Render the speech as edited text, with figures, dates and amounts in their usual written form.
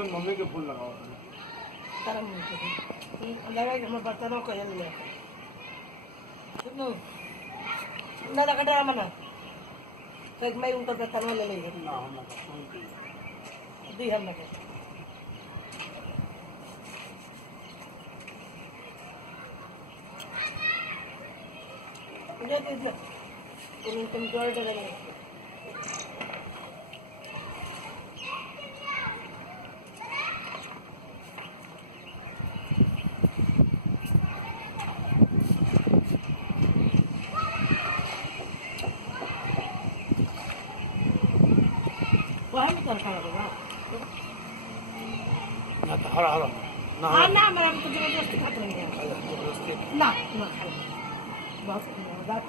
तो मम्मी के फूल लगाओ तारा मुझे लगा कि मैं बर्तनों को हिल लिया सुनो ना लगा डरा मना तो एक मैं उनका बर्तनों ले लेंगे ना हम ना दी हम लगे ये दे तुम जोड़ दे लेंगे वहाँ में कर खा ना तो हरा हरा ना हाँ ना मेरा तो जबरदस्ती खाते रहेंगे जबरदस्ती ना ना खाओ बहुत बात